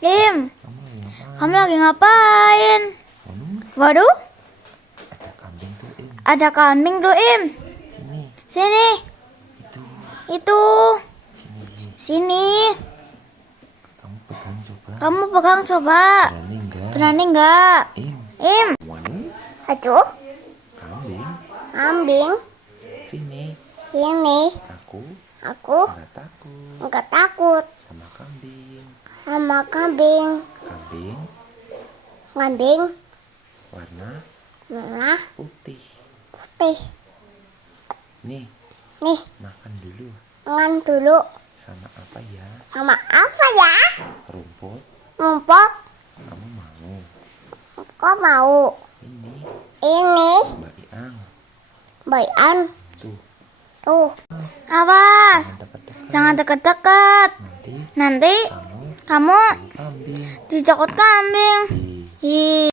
Im, Kamu lagi ngapain? kamu lagi ngapain? Waduh, Ada kambing tuh, Im. ada kambing tuh, Im. Sini. Sini, Itu. itu, Sini. sini. Kamu pegang coba. Kamu pegang coba. Berani enggak? Berani nggak? Im. Im, Waduh. aduh, Kambing. kambing. Sini. Sini, Aku aku nggak takut nggak takut sama kambing. sama kambing. Kambing Kambing warna merah putih. putih. Nih, Nih, makan dulu. makan dulu. Sama apa ya? Sama apa ya? Rumput. Ngumpet. Kamu mau? Kok mau? Ini Ini Mbak Iang. bayan. Tuh, Tuh. Awas, jangan dekat-dekat. jangan deket-deket. Nanti Nanti kamu kamu kambing. dicokot kambing. Ih. Ih.